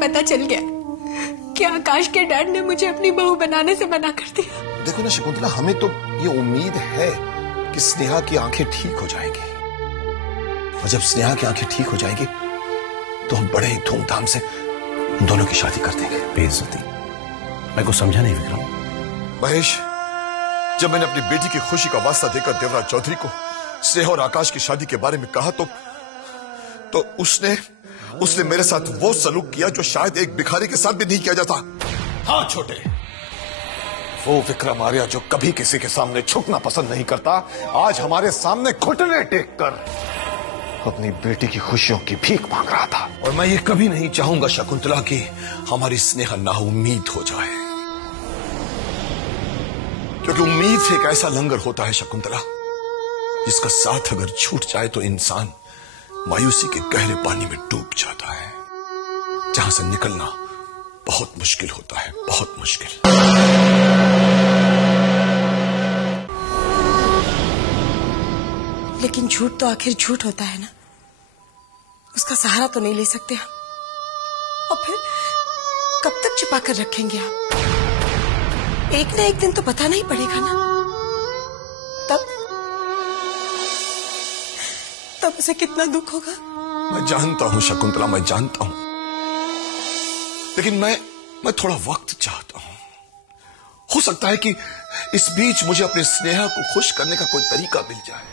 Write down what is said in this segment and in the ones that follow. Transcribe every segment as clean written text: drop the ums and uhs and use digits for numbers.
पता चल गया कि आकाश के डैड ने मुझे अपनी बहू बनाने से मना कर दिया। देखो ना शकुंतला, हमें तो ये उम्मीद है कि स्नेहा की आंखें ठीक हो जाएंगी, और जब स्नेहा की आंखें ठीक हो जाएंगी तो हम बड़े ही धूमधाम से उन दोनों की शादी कर देंगे। बेइज्जती, मैं कुछ समझा नहीं विक्रम। महेश, जब मैंने अपनी बेटी की खुशी का वास्ता देकर देवराज चौधरी को स्नेहा और आकाश की शादी के बारे में कहा तो उसने मेरे साथ वो सलूक किया जो शायद एक भिखारी के साथ भी नहीं किया जाता। हाँ छोटे, वो विक्रम आर्या जो कभी किसी के सामने झुकना पसंद नहीं करता, आज हमारे सामने घुटने टेक कर अपनी बेटी की खुशियों की भीख मांग रहा था। और मैं ये कभी नहीं चाहूंगा शकुंतला कि हमारी स्नेहा नाउम्मीद हो जाए, क्योंकि उम्मीद एक ऐसा लंगर होता है शकुंतला, जिसका साथ अगर छूट जाए तो इंसान मायूसी के गहरे पानी में डूब जाता है, जहां से निकलना बहुत मुश्किल होता है, बहुत मुश्किल। लेकिन झूठ तो आखिर झूठ होता है ना, उसका सहारा तो नहीं ले सकते हम। और फिर कब तक छिपा कर रखेंगे आप? एक ना एक दिन तो बताना ही पड़ेगा ना। तब उसे कितना दुख होगा। मैं जानता हूं शकुंतला, मैं जानता हूं, लेकिन मैं थोड़ा वक्त चाहता हूं। हो सकता है कि इस बीच मुझे अपने स्नेहा को खुश करने का कोई तरीका मिल जाए।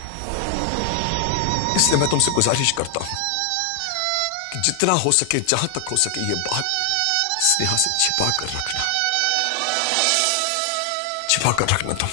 इसलिए मैं तुमसे गुजारिश करता हूं कि जितना हो सके, जहां तक हो सके, ये बात स्नेहा से छिपा कर रखना तुम।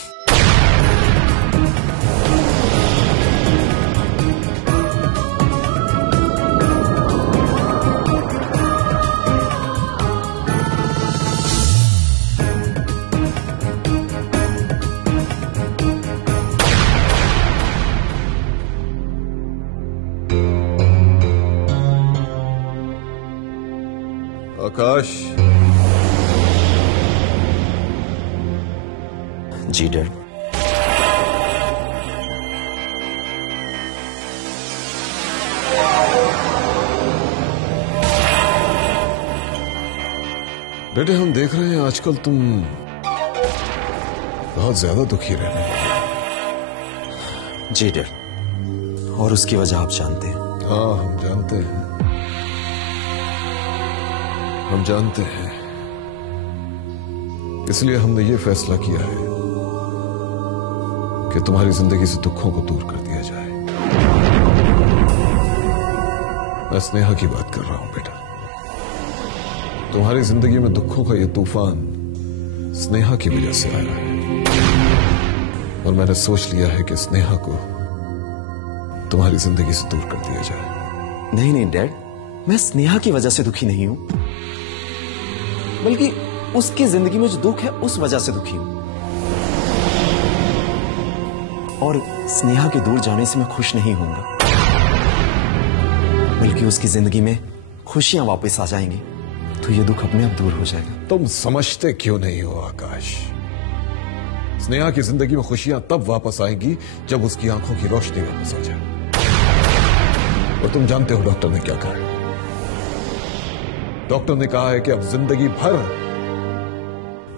आकाश। जी डैड। बेटे, हम देख रहे हैं आजकल तुम बहुत ज्यादा दुखी रह रहे हो। जी डैड, और उसकी वजह आप जानते हैं। हाँ, हम जानते हैं, हम जानते हैं। इसलिए हमने ये फैसला किया है कि तुम्हारी जिंदगी से दुखों को दूर कर दिया जाए। मैं स्नेहा की बात कर रहा हूं बेटा। तुम्हारी जिंदगी में दुखों का ये तूफान स्नेहा की वजह से आया है, और मैंने सोच लिया है कि स्नेहा को तुम्हारी जिंदगी से दूर कर दिया जाए। नहीं नहीं डैड, मैं स्नेहा की वजह से दुखी नहीं हूं, बल्कि उसकी जिंदगी में जो दुख है उस वजह से दुखी हूं। और स्नेहा के दूर जाने से मैं खुश नहीं होऊंगा, बल्कि उसकी जिंदगी में खुशियां वापस आ जाएंगी, तो ये दुख अपने आप दूर हो जाएगा। तुम समझते क्यों नहीं हो आकाश? स्नेहा की जिंदगी में खुशियां तब वापस आएंगी जब उसकी आंखों की रोशनी वापस आ जाए। और तुम जानते हो डॉक्टर ने क्या कहा है? डॉक्टर ने कहा है कि अब जिंदगी भर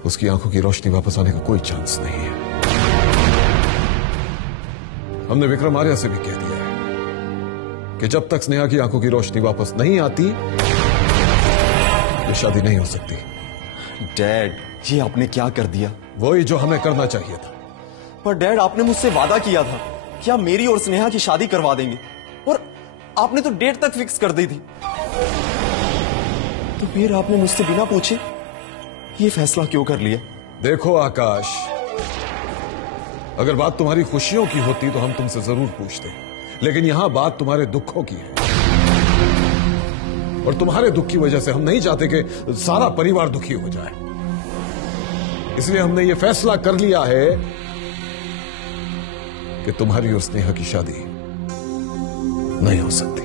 उसकी आंखों की रोशनी वापस आने का कोई चांस नहीं है। हमने विक्रम आर्या से भी कह दिया है कि जब तक स्नेहा की आंखों की रोशनी वापस नहीं आती, ये शादी नहीं हो सकती। डैड, ये आपने क्या कर दिया? वही जो हमें करना चाहिए था। पर डैड, आपने मुझसे वादा किया था कि आप मेरी और स्नेहा की शादी करवा देंगे, और आपने तो डेट तक फिक्स कर दी थी। तो फिर आपने मुझसे बिना पूछे ये फैसला क्यों कर लिया? देखो आकाश, अगर बात तुम्हारी खुशियों की होती तो हम तुमसे जरूर पूछते, लेकिन यहां बात तुम्हारे दुखों की है, और तुम्हारे दुख की वजह से हम नहीं चाहते कि सारा परिवार दुखी हो जाए। इसलिए हमने ये फैसला कर लिया है कि तुम्हारी और स्नेहा की शादी नहीं हो सकती।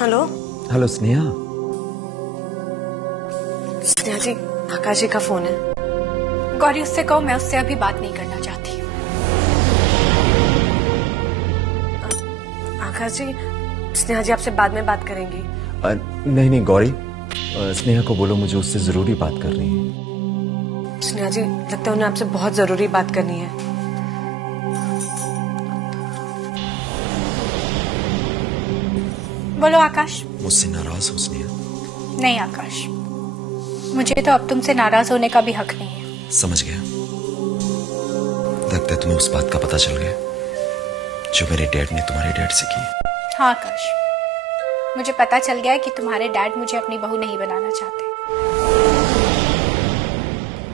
Hello hello Sneha. स्नेहा जी, आकाश जी का फोन है। गौरी, उससे कहो मैं उससे अभी बात नहीं करना चाहती। आकाश जी, स्नेहा जी आपसे बाद में बात करेंगी। नहीं नहीं गौरी, स्नेहा को बोलो मुझे उससे जरूरी बात करनी है। स्नेहा जी, लगता है उन्हें आपसे बहुत जरूरी बात करनी है। बोलो आकाश। मुझसे नाराज हो स्नेहा? नहीं आकाश, मुझे तो अब तुमसे नाराज होने का भी हक नहीं है। समझ गया। लगता है तुम्हें उस बात का पता चल गया जो मेरे डैड ने तुम्हारे डैड से की। हाँ आकाश, मुझे पता चल गया है कि तुम्हारे डैड मुझे अपनी बहू नहीं बनाना चाहते।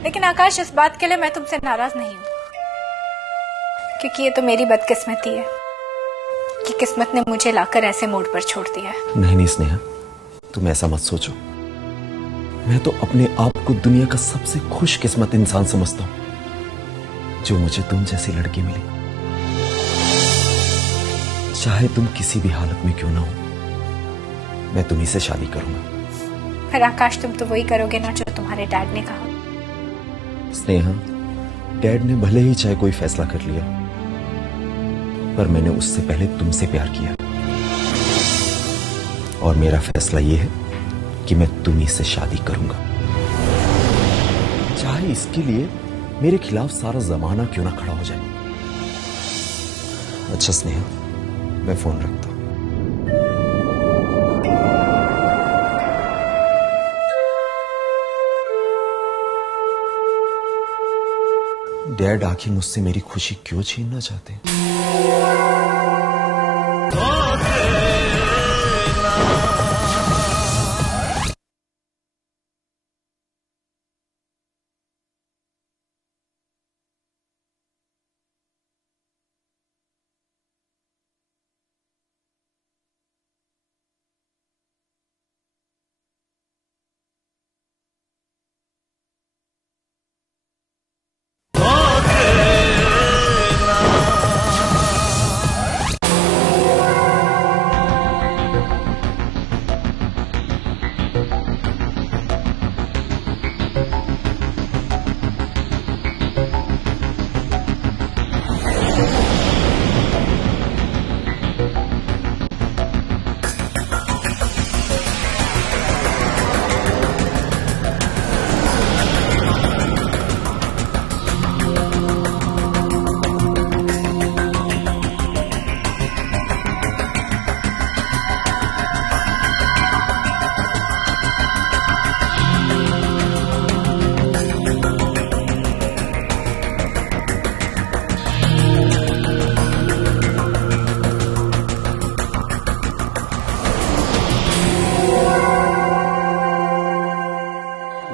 लेकिन आकाश, इस बात के लिए मैं तुमसे नाराज नहीं हूँ, क्योंकि ये तो मेरी बदकिस्मती है कि किस्मत ने मुझे लाकर ऐसे मोड़ पर छोड़ दिया है। नहीं नहीं स्नेहा, तुम ऐसा मत सोचो। मैं तो अपने आप को दुनिया का सबसे खुशकिस्मत इंसान समझता हूं जो मुझे तुम जैसी लड़की मिली। चाहे तुम किसी भी हालत में क्यों ना हो, मैं तुम्ही से शादी करूंगा। फिर आकाश, तुम तो वही करोगे ना जो तुम्हारे डैड ने कहा। स्नेहा, डैड ने भले ही चाहे कोई फैसला कर लिया, पर मैंने उससे पहले तुमसे प्यार किया, और मेरा फैसला यह है कि मैं तुम्ही से शादी करूंगा। चाहे इसके लिए मेरे खिलाफ सारा जमाना क्यों ना खड़ा हो जाए। अच्छा स्नेहा, मैं फोन रखता हूं। डैड आखिर मुझसे मेरी खुशी क्यों छीनना चाहते हैं?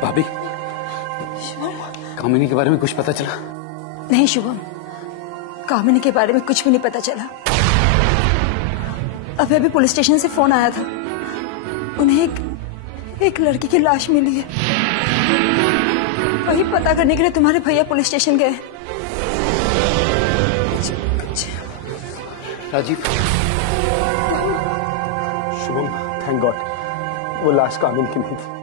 भाभी, कामिनी के बारे में कुछ पता चला? नहीं शुभम, कामिनी के बारे में कुछ भी नहीं पता चला। अभी अभी पुलिस स्टेशन से फोन आया था, उन्हें एक लड़की की लाश मिली है। वही पता करने के लिए तुम्हारे भैया पुलिस स्टेशन गए। राजीव, शुभम, थैंक गॉड वो लाश कामिनी की नहीं थी।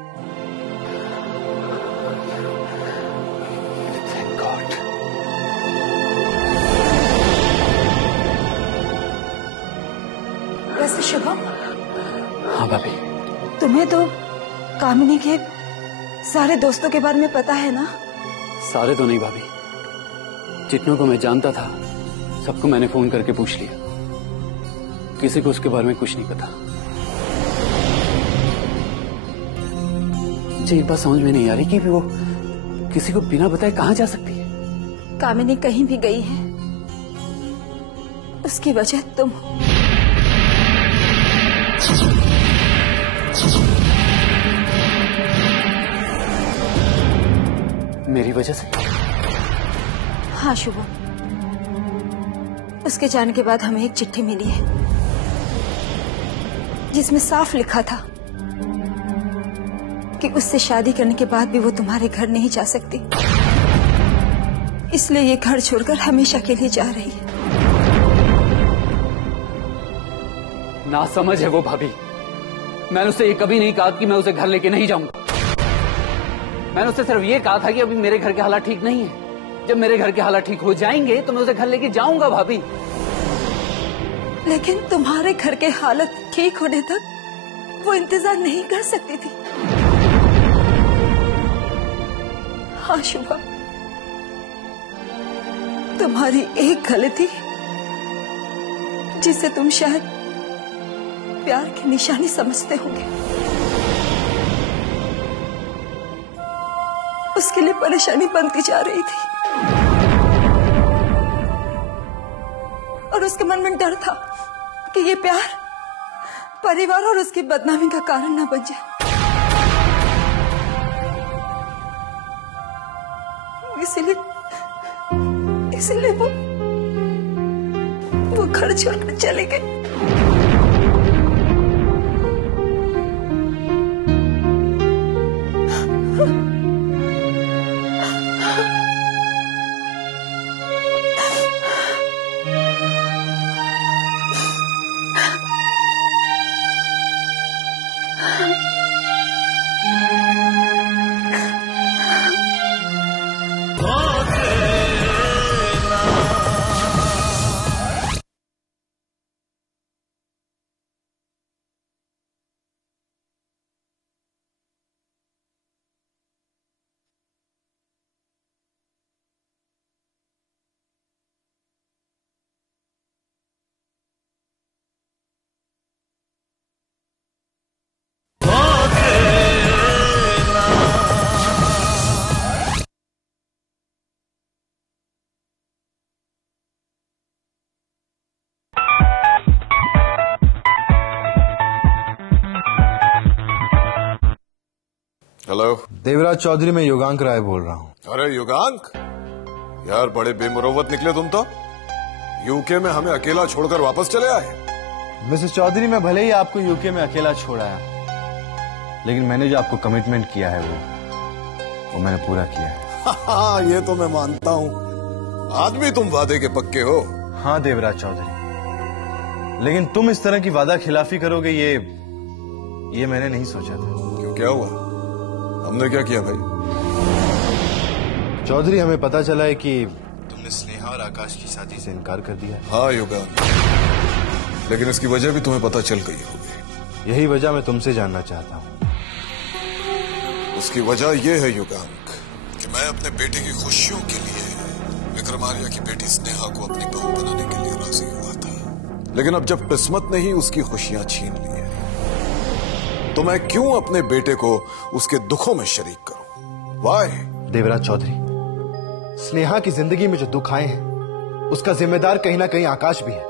Thank God. वैसे शुभम, हाँ भाभी, तुम्हें तो कामिनी के सारे दोस्तों के बारे में पता है ना? सारे तो नहीं भाभी, जितनों को मैं जानता था सबको मैंने फोन करके पूछ लिया। किसी को उसके बारे में कुछ नहीं पता। मुझे एक बात समझ में नहीं आ रही कि वो किसी को बिना बताए कहां जा सकती है। कामिनी कहीं भी गई है, उसकी वजह तुम हो। मेरी वजह से? हाँ शुभम, उसके जाने के बाद हमें एक चिट्ठी मिली है जिसमें साफ लिखा था कि उससे शादी करने के बाद भी वो तुम्हारे घर नहीं जा सकती, इसलिए ये घर छोड़कर हमेशा के लिए जा रही है। ना समझ है वो भाभी, मैंने उससे ये कभी नहीं कहा कि मैं उसे घर लेके नहीं जाऊंगा। मैंने उससे सिर्फ ये कहा था कि अभी मेरे घर के हालात ठीक नहीं है। जब मेरे घर के हालात ठीक हो जाएंगे तो मैं उसे घर लेके जाऊंगा भाभी। लेकिन तुम्हारे घर के हालत ठीक होने तक वो इंतजार नहीं कर सकती थी। हाँ शुभा, तुम्हारी एक गलती जिसे तुम शायद प्यार की निशानी समझते होंगे, उसके लिए परेशानी बनती जा रही थी और उसके मन में डर था कि ये प्यार परिवार और उसकी बदनामी का कारण ना बन जाए। इसीलिए वो घर छोड़कर चले गए। हेलो, देवराज चौधरी, मैं युगांक राय बोल रहा हूँ। अरे युगांक, यार बड़े बेमुरव्वत निकले तुम तो। यूके में हमें अकेला छोड़कर वापस चले आए। मिसेस चौधरी, मैं भले ही आपको यूके में अकेला छोड़ाया, लेकिन मैंने जो आपको कमिटमेंट किया है वो मैंने पूरा किया है। हाँ, ये तो मैं मानता हूँ। आज भी तुम वादे के पक्के हो। हाँ देवराज चौधरी, लेकिन तुम इस तरह की वादा खिलाफी करोगे ये मैंने नहीं सोचा था। क्यों, क्या हुआ? हमने क्या किया भाई? चौधरी, हमें पता चला है कि तुमने स्नेहा और आकाश की शादी से इनकार कर दिया। हाँ युगांक, लेकिन इसकी वजह भी तुम्हें पता चल गई होगी। यही वजह मैं तुमसे जानना चाहता हूँ। उसकी वजह यह है युगांक कि मैं अपने बेटे की खुशियों के लिए विक्रमार्या की बेटी स्नेहा को अपनी बहू बनाने के लिए राजी हुआ था। लेकिन अब जब किस्मत ने ही उसकी खुशियां छीन ली है, तो मैं क्यों अपने बेटे को उसके दुखों में शरीक करूं? वाई? देवराज चौधरी, स्नेहा की जिंदगी में जो दुख आए हैं उसका जिम्मेदार कहीं ना कहीं आकाश भी है,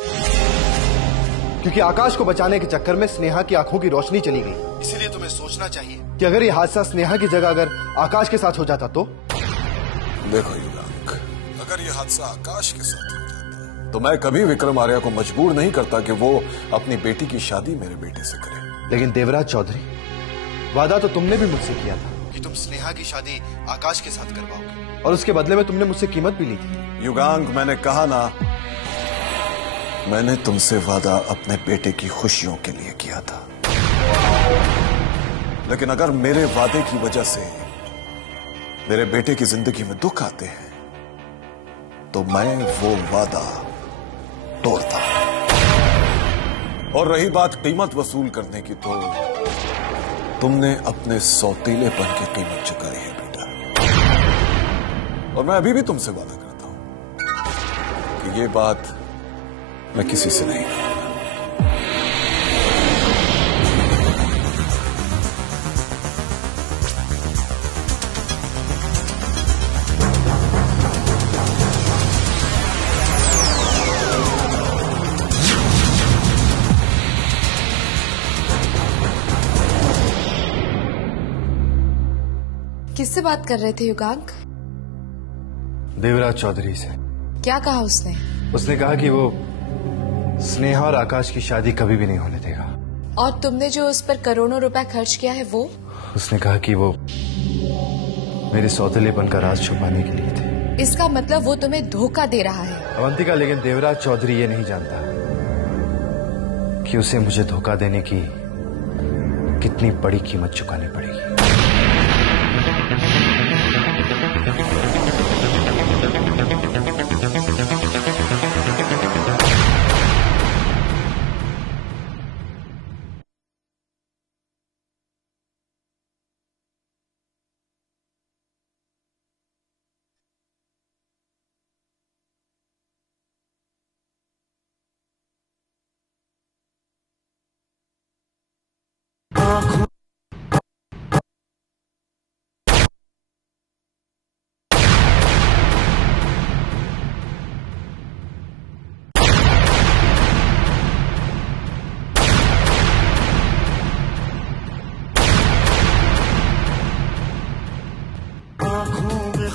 क्योंकि आकाश को बचाने के चक्कर में स्नेहा की आंखों की रोशनी चली गई। इसीलिए तुम्हें सोचना चाहिए कि अगर ये हादसा स्नेहा की जगह अगर आकाश के साथ हो जाता तो। देखो युगांक, अगर ये हादसा आकाश के साथ हो जाता तो मैं कभी विक्रमार्या को मजबूर नहीं करता कि वो अपनी बेटी की शादी मेरे बेटे से करे। लेकिन देवराज चौधरी, वादा तो तुमने भी मुझसे किया था कि तुम स्नेहा की शादी आकाश के साथ करवाओगे, और उसके बदले में तुमने मुझसे कीमत भी ली थी। युगांक, मैंने कहा ना, मैंने तुमसे वादा अपने बेटे की खुशियों के लिए किया था। लेकिन अगर मेरे वादे की वजह से मेरे बेटे की जिंदगी में दुख आते हैं तो मैं वो वादा तोड़ता हूं। और रही बात कीमत वसूल करने की, तो तुमने अपने सौतीलेपन की कीमत चुकाई है बेटा। और मैं अभी भी तुमसे वादा करता हूं कि ये बात मैं किसी से नहीं कहूंगा। किससे बात कर रहे थे युगांक? देवराज चौधरी से। क्या कहा उसने? उसने कहा कि वो स्नेहा और आकाश की शादी कभी भी नहीं होने देगा। और तुमने जो उस पर करोड़ों रुपए खर्च किया है वो? उसने कहा कि वो मेरे सौतेलेपन का राज छुपाने के लिए थे। इसका मतलब वो तुम्हें धोखा दे रहा है। अवंतिका, लेकिन देवराज चौधरी ये नहीं जानता कि उसे मुझे धोखा देने की कितनी बड़ी कीमत चुकानी पड़ेगी।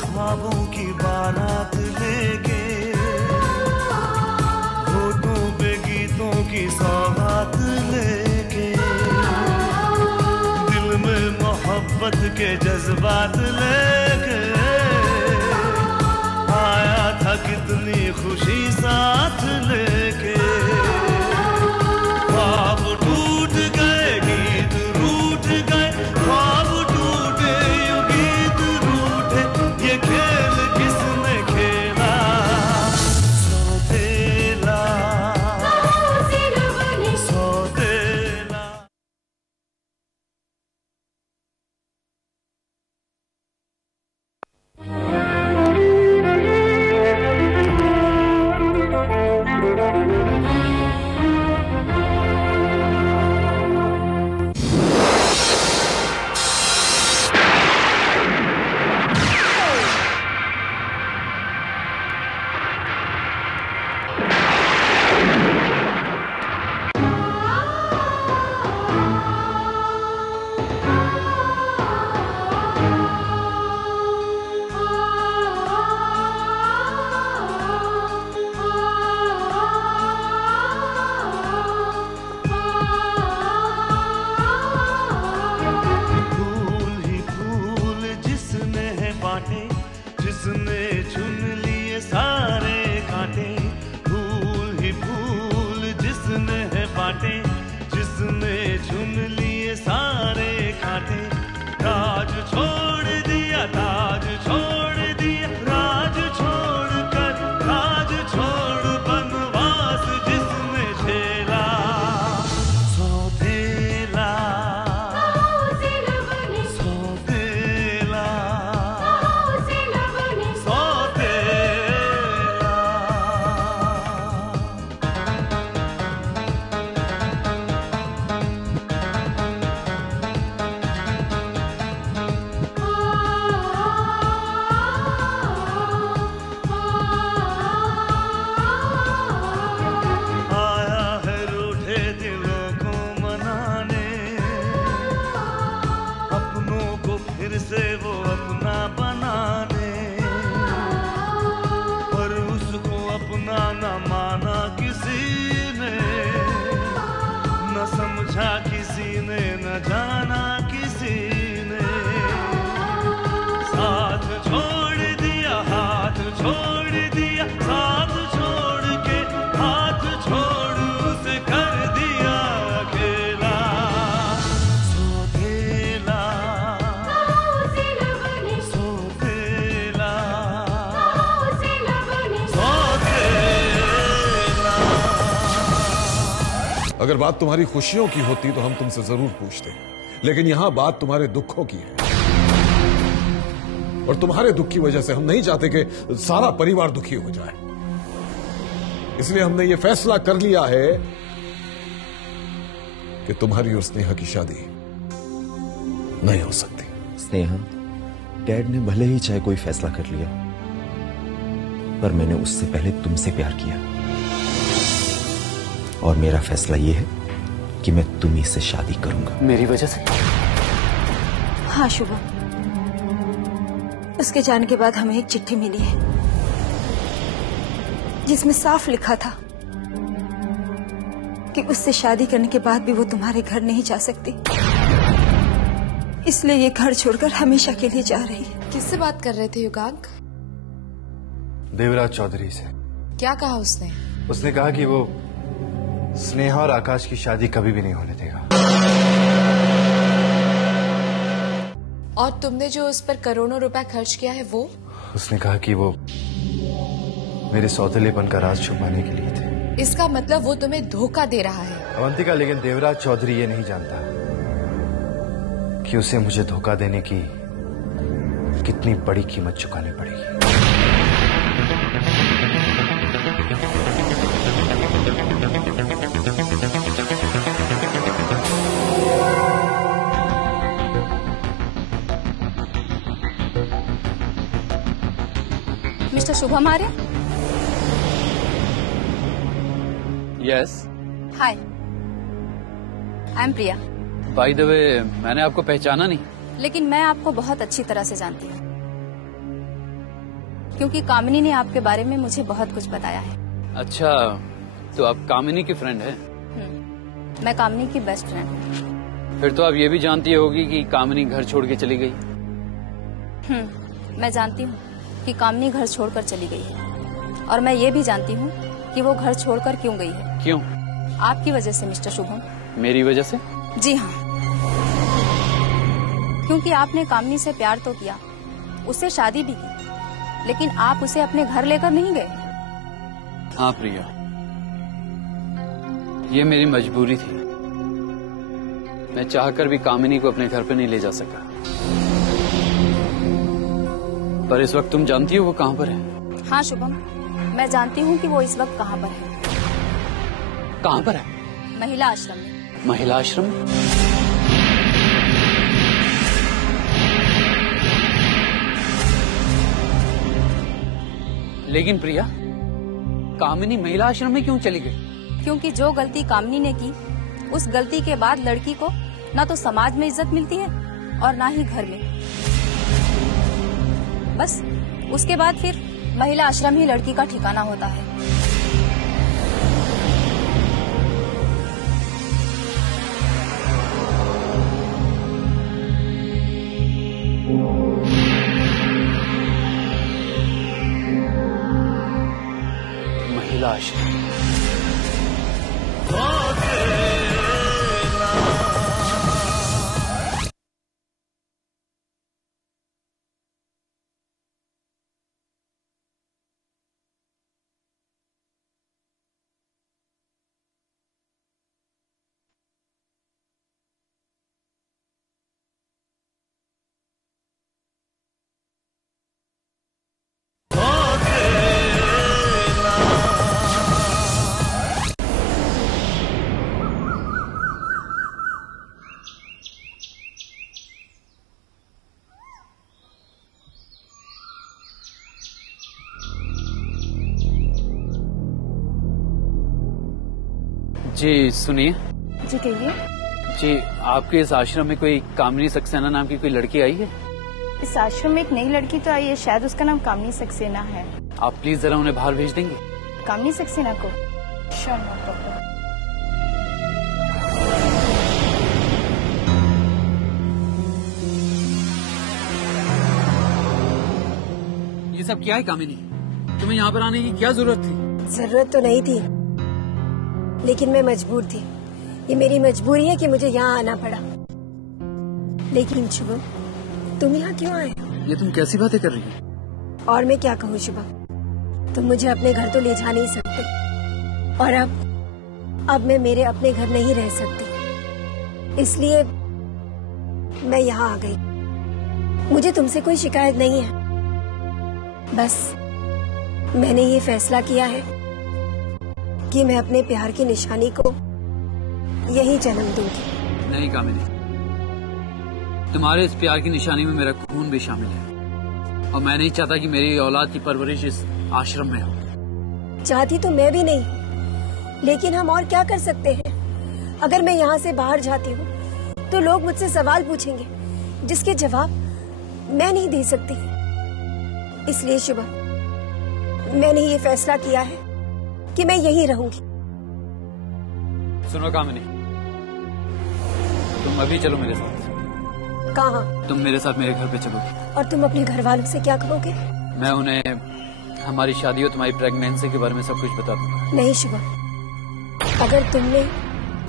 ख्वाबों की बारात लेके, होठों पे गीतों की सौगात लेके, दिल में मोहब्बत के जज्बात लेके आया था कितनी खुशी साथ लेके। ख्वाब टूट गए, गीत रूठ गए, ख्वाब टूटे यूं गीत रूठे, ये खेल किसने खेला? सौतेला सौतेला। जिसने चुन लिए सारे कांटे, फूल ही फूल जिसने है बांटे, जिसने चुन लिए सारे कांटे। राज छोड़ दिया, ताज छोड़ दिया, राज छोड़ कर राज छोड़ बनवास जिसने झेला। सौतेला से वो अपना बनाने, पर उसको अपना न माना किसी ने, न समझा किसी ने, न जाना किसी ने। साथ छोड़ दिया, हाथ छोड़ दिया, साथ छोड़ के हाथ छोड़ उसे कर दिया अकेला। सौतेला अगर बात तुम्हारी खुशियों की होती तो हम तुमसे जरूर पूछते, लेकिन यहां बात तुम्हारे दुखों की है, और तुम्हारे दुख की वजह से हम नहीं चाहते कि सारा परिवार दुखी हो जाए। इसलिए हमने ये फैसला कर लिया है कि तुम्हारी और स्नेहा की शादी नहीं हो सकती। स्नेहा, डैड ने भले ही चाहे कोई फैसला कर लिया, पर मैंने उससे पहले तुमसे प्यार किया, और मेरा फैसला यह है कि मैं तुम्ही से शादी करूंगा। मेरी वजह से? हाँ शुभम, उसके जाने के बाद हमें एक चिट्ठी मिली है जिसमें साफ लिखा था कि उससे शादी करने के बाद भी वो तुम्हारे घर नहीं जा सकती, इसलिए ये घर छोड़कर हमेशा के लिए जा रही है। किससे बात कर रहे थे युगांक? देवराज चौधरी से। क्या कहा उसने? उसने कहा कि वो स्नेहा और आकाश की शादी कभी भी नहीं होने देगा। और तुमने जो उस पर करोड़ों रुपए खर्च किया है वो? उसने कहा कि वो मेरे सौतेलेपन का राज छुपाने के लिए थे। इसका मतलब वो तुम्हें धोखा दे रहा है। अवंतिका, लेकिन देवराज चौधरी ये नहीं जानता कि उसे मुझे धोखा देने की कितनी बड़ी कीमत चुकानी पड़ेगी। Mister Shubham Arya? Yes. Hi, I am Priya. By the way, मैंने आपको पहचाना नहीं। लेकिन मैं आपको बहुत अच्छी तरह से जानती हूँ, क्योंकि कामिनी ने आपके बारे में मुझे बहुत कुछ बताया है। अच्छा, तो आप कामिनी की फ्रेंड है? मैं कामिनी की बेस्ट फ्रेंड हूँ। फिर तो आप ये भी जानती होगी कि कामिनी घर छोड़ के चली गई। मैं जानती हूँ कि कामिनी घर छोड़कर चली गई है, और मैं ये भी जानती हूँ कि वो घर छोड़कर क्यों गई है। क्यों? आपकी वजह से मिस्टर शुभम। मेरी वजह से? जी हाँ, क्योंकि आपने कामिनी से प्यार तो किया, उससे शादी भी की, लेकिन आप उसे अपने घर लेकर नहीं गए। हाँ प्रिया, ये मेरी मजबूरी थी। मैं चाहकर भी कामिनी को अपने घर पे नहीं ले जा सका। पर इस वक्त तुम जानती हो वो कहाँ पर है? हाँ शुभम, मैं जानती हूँ कि वो इस वक्त कहाँ पर है। कहाँ पर है? महिला आश्रम में। महिला आश्रम? लेकिन प्रिया, कामिनी महिला आश्रम में क्यों चली गई? क्योंकि जो गलती कामिनी ने की, उस गलती के बाद लड़की को ना तो समाज में इज्जत मिलती है और ना ही घर में। बस उसके बाद फिर महिला आश्रम ही लड़की का ठिकाना होता है। महिला आश्रम। जी सुनिए। जी कहिए। जी, आपके इस आश्रम में कोई कामिनी सक्सेना नाम की कोई लड़की आई है? इस आश्रम में एक नई लड़की तो आई है, शायद उसका नाम कामिनी सक्सेना है। आप प्लीज जरा उन्हें बाहर भेज देंगे? कामिनी सक्सेना को? Sure, no problem. ये सब क्या है कामिनी? तुम्हें यहाँ पर आने की क्या जरूरत थी? जरूरत तो नहीं थी, लेकिन मैं मजबूर थी। ये मेरी मजबूरी है कि मुझे यहाँ आना पड़ा। लेकिन शुभम, तुम यहाँ क्यों आए? ये तुम कैसी बातें कर रही हो? और मैं क्या कहूँ शुभम, तुम मुझे अपने घर तो ले जा नहीं सकते, और अब मैं मेरे अपने घर नहीं रह सकती, इसलिए मैं यहाँ आ गई। मुझे तुमसे कोई शिकायत नहीं है, बस मैंने ये फैसला किया है कि मैं अपने प्यार की निशानी को यही जन्म दूंगी। नहीं कामिनी, तुम्हारे इस प्यार की निशानी में मेरा खून भी शामिल है, और मैं नहीं चाहता कि मेरी औलाद की परवरिश इस आश्रम में हो। चाहती तो मैं भी नहीं, लेकिन हम और क्या कर सकते हैं? अगर मैं यहाँ से बाहर जाती हूँ तो लोग मुझसे सवाल पूछेंगे जिसके जवाब मैं नहीं दे सकती। इसलिए शुभम, मैंने ये फैसला किया है कि मैं यहीं रहूंगी। सुनो कामिनी, तुम अभी चलो मेरे साथ। कहाँ? तुम मेरे साथ मेरे घर पे चलोगी। और तुम अपने घर वालों से क्या करोगे? मैं उन्हें हमारी शादी और तुम्हारी प्रेगनेंसी के बारे में सब कुछ बता दूंगा। नहीं शुभम, अगर तुमने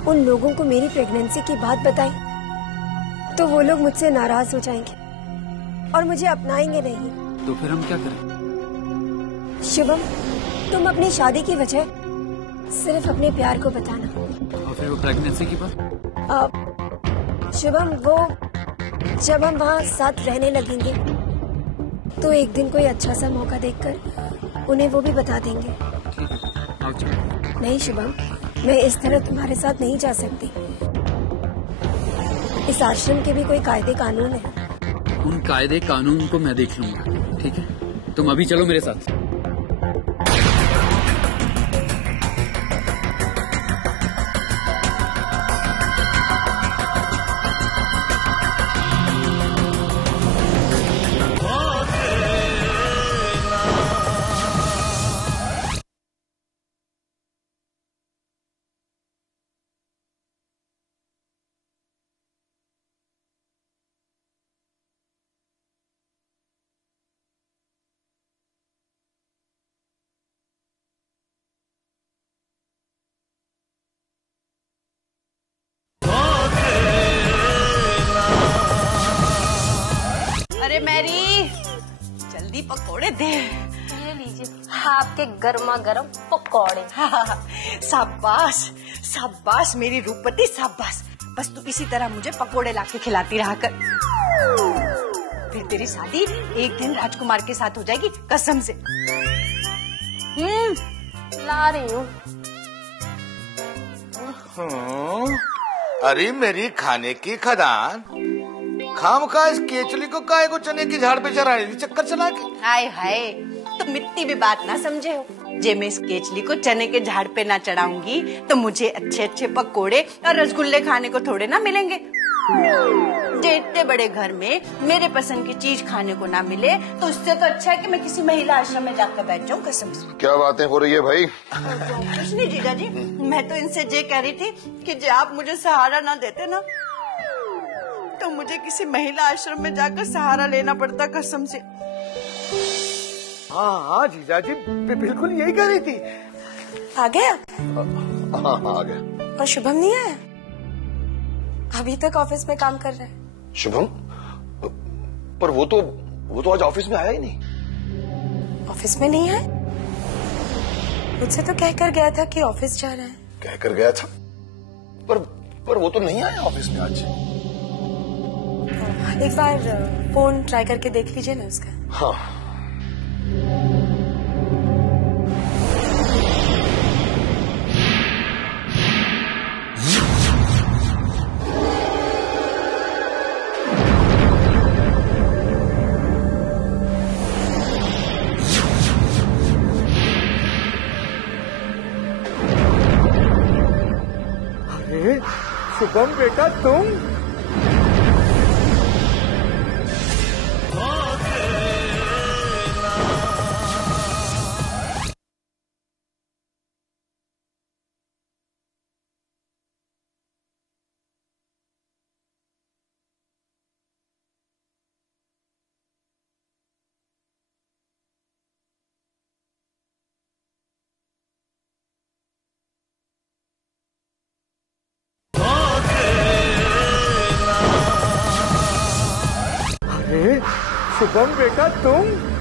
उन लोगों को मेरी प्रेगनेंसी की बात बताई तो वो लोग मुझसे नाराज हो जाएंगे। और मुझे अपनाएंगे नहीं। तो फिर हम क्या करें? शुभम, तुम अपनी शादी की वजह सिर्फ अपने प्यार को बताना। और फिर वो प्रेगनेंसी की बात? शुभम, वो जब हम वहाँ साथ रहने लगेंगे तो एक दिन कोई अच्छा सा मौका देखकर उन्हें वो भी बता देंगे। ठीक है, आओ चलो। नहीं शुभम, मैं इस तरह तुम्हारे साथ नहीं जा सकती। इस आश्रम के भी कोई कायदे कानून है। उन कायदे कानून को मैं देख लूंगा, ठीक है? तुम अभी चलो मेरे साथ। अरे मैरी, जल्दी पकोड़े दे। ये लीजिए आपके गर्मा गर्म पकोड़े। शाबाश शाबाश मेरी रूपवती, शाबाश। बस तू इसी तरह मुझे पकोड़े लाके खिलाती रहा कर। फिर तेरी शादी एक दिन राजकुमार के साथ हो जाएगी, कसम से। ला रही हूँ। अरे मेरी खाने की खदान, खामखा इस केचली को काहे को चने की झाड़ पे चढ़ाने की चक्कर चला के। हाय हाय, तुम मिट्टी भी बात ना समझे हो। जे मैं इस केचली को चने के झाड़ पे ना चढ़ाऊंगी तो मुझे अच्छे अच्छे पकोड़े और रसगुल्ले खाने को थोड़े ना मिलेंगे। जे इतने बड़े घर में मेरे पसंद की चीज खाने को ना मिले तो उससे तो अच्छा है कि मैं किसी महिला आश्रम में जाकर बैठ जाऊं, कसम से। क्या बातें हो रही है भाई? कुछ नहीं जीजा जी, मैं तो इनसे जे कह रही थी कि जे आप मुझे सहारा ना देते ना तो मुझे किसी महिला आश्रम में जाकर सहारा लेना पड़ता, कसम से। हाँ जीजा जी बिल्कुल यही कह रही थी। आ गया? हाँ आ गया। और शुभम नहीं आया? अभी तक ऑफिस में काम कर रहे हैं। शुभम? पर वो तो आज ऑफिस में आया ही नहीं। ऑफिस में नहीं है? मुझसे तो कहकर गया था कि ऑफिस जा रहा है। कहकर गया था, पर वो तो नहीं आया ऑफिस में आज। एक बार फोन ट्राई करके देख लीजिए ना उसका। हाँ। अरे शुभम बेटा, तुम? अरे शुभम बेटा, तुम?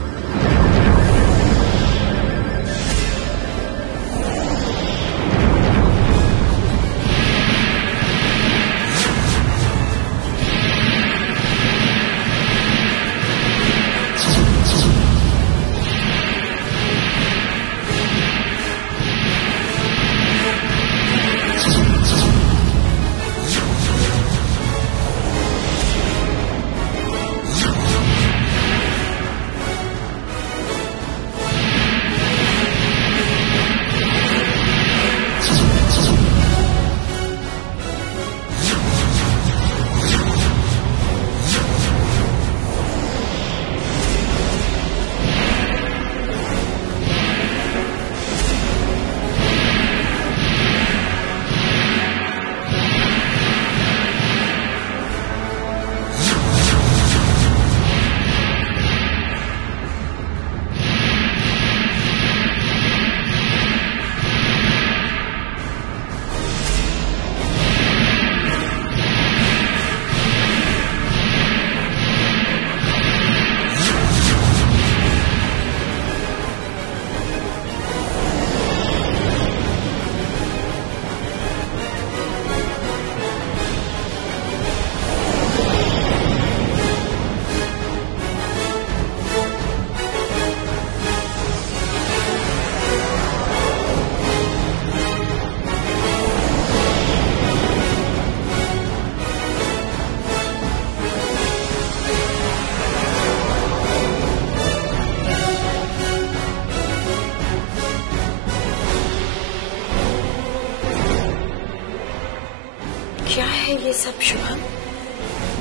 ये सब शुभम?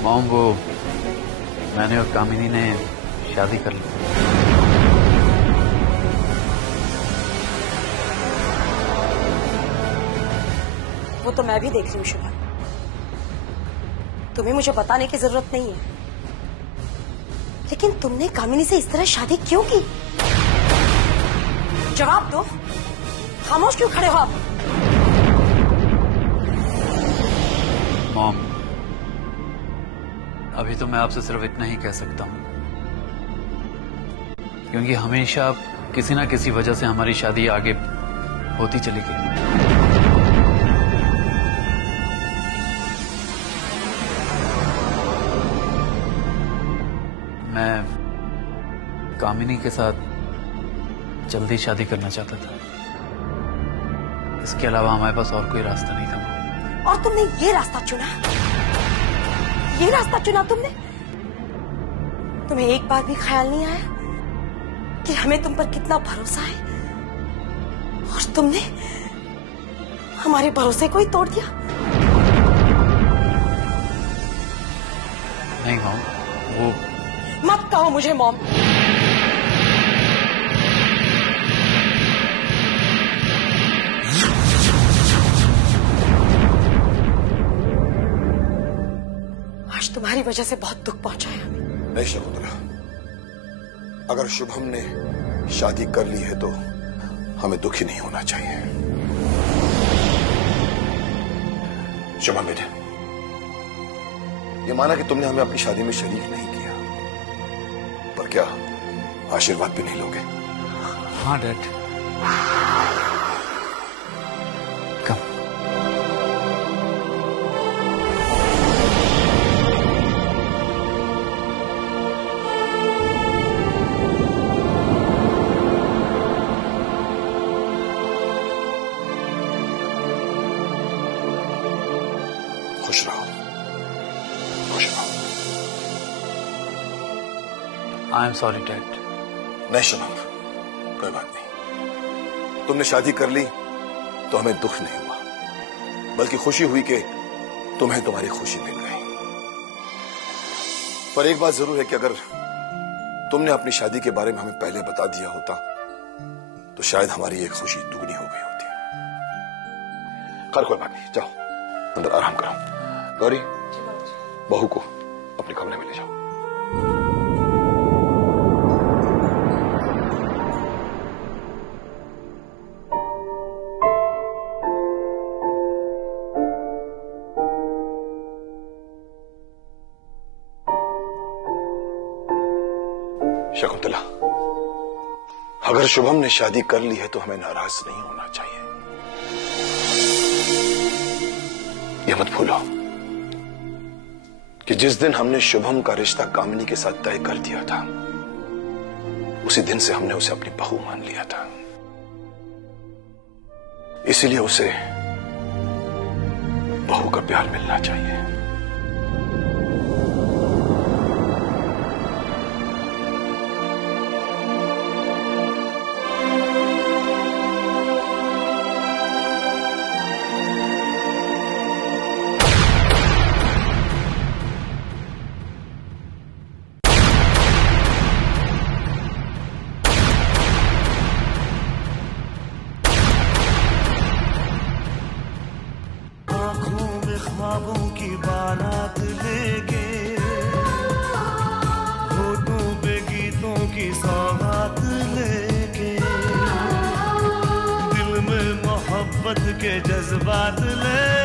मॉम, वो मैंने और कामिनी ने शादी कर ली। वो तो मैं भी देख रही हूँ शुभम। तुम्हें मुझे बताने की जरूरत नहीं है, लेकिन तुमने कामिनी से इस तरह शादी क्यों की? जवाब दो। खामोश क्यों खड़े हो आप? मॉम, अभी तो मैं आपसे सिर्फ इतना ही कह सकता हूं, क्योंकि हमेशा किसी ना किसी वजह से हमारी शादी आगे होती चली गई। मैं कामिनी के साथ जल्दी शादी करना चाहता था। इसके अलावा हमारे पास और कोई रास्ता नहीं था। और तुमने ये रास्ता चुना? ये रास्ता चुना तुमने? तुम्हें एक बार भी ख्याल नहीं आया कि हमें तुम पर कितना भरोसा है, और तुमने हमारे भरोसे को ही तोड़ दिया? नहीं मॉम, वो मत कहो मुझे मॉम। आज तुम्हारी वजह से बहुत दुख पहुंचा है हमें। नहीं शकुंतला, अगर शुभम ने शादी कर ली है तो हमें दुखी नहीं होना चाहिए। शुभम बेटे, ये माना कि तुमने हमें अपनी शादी में शरीक नहीं किया, पर क्या आशीर्वाद भी नहीं लोगे? हाँ डैड। खुश रहो, खुश रहो। I am sorry dad. नहीं शुभम, कोई बात नहीं। तुमने शादी कर ली तो हमें दुख नहीं हुआ, बल्कि खुशी हुई कि तुम्हें तुम्हारी खुशी मिल गई। पर एक बात जरूर है कि अगर तुमने अपनी शादी के बारे में हमें पहले बता दिया होता तो शायद हमारी एक खुशी दुगनी हो गई होती। खैर कोई बात नहीं, जाओ अंदर आराम करो। गौरी, बहू को अपने कमरे में ले जाओ। शकुंतला, अगर शुभम ने शादी कर ली है तो हमें नाराज नहीं होना चाहिए। यह मत भूलो कि जिस दिन हमने शुभम का रिश्ता कामिनी के साथ तय कर दिया था, उसी दिन से हमने उसे अपनी बहू मान लिया था। इसीलिए उसे बहू का प्यार मिलना चाहिए। ख्वाबों की बारात लेके, होठों पे गीतों की सौगात लेके, दिल में मोहब्बत के जज्बात ले